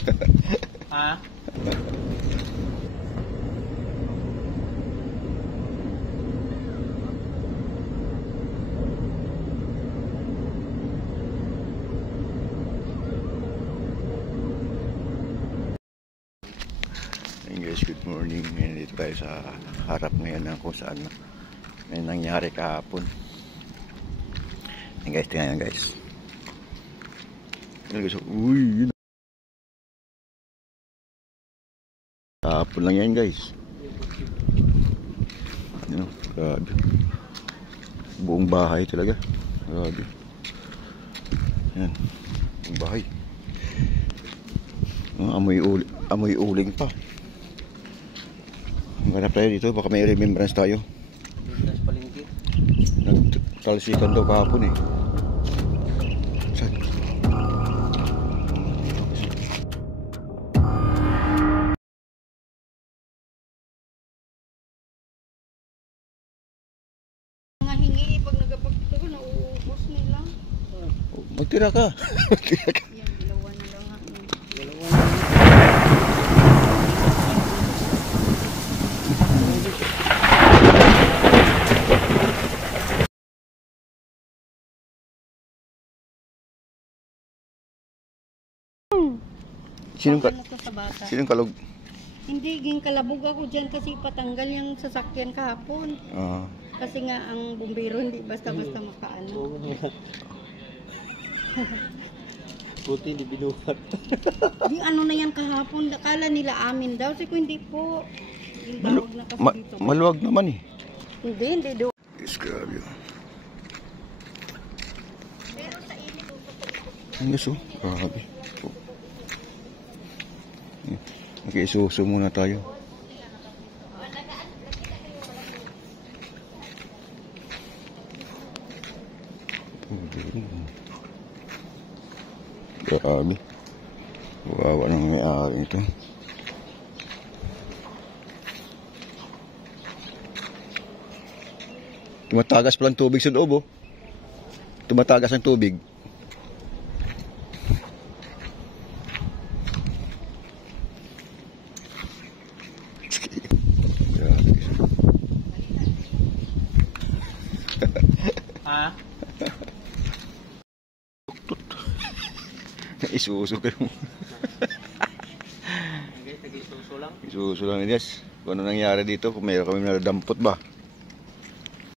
Ha? Hey guys, good morning. Ngayon dito tayo sa harap ngayon ng kung saan may nangyari kahapon. Hey guys, tingnan yan guys. Uy, yun. Kahapon lang yan guys. Ano, grabe. Buong bahay talaga. Grabe. Yan, buong bahay. Amoy uling pa. Maghanap tayo dito, baka may remembrance tayo. Nagtalsikan daw kahapon eh. Saan? Mga hingi, pag nagapagturo, nauubos nila. Magtira ka. Magtira ka. Yan, dalawa na lang nga. Sinong kalog? Hindi, ging kalabog ako dyan kasi patanggal yung sasakyan kahapon. Kasi nga ang bumbero hindi basta-basta makaano. Buti hindi binuhat. Di ano na yan kahapon, akala nila amin daw. Kasi kung hindi po, yung tawag na kasi dito. Maluwag naman eh. Hindi do. Yes, grabe. Pero sa init kung Yes, oh. Grabe. Nakisuso muna tayo. Grabe. Wawa ng may-ari ito. Tumatagas palang tubig sa loob, oh. Tumatagas ang tubig. Ha? Isuso ka mo. Isuso lang. Isuso lang, yes. Kung ano nangyari dito, kung mayroon kami naladampot ba?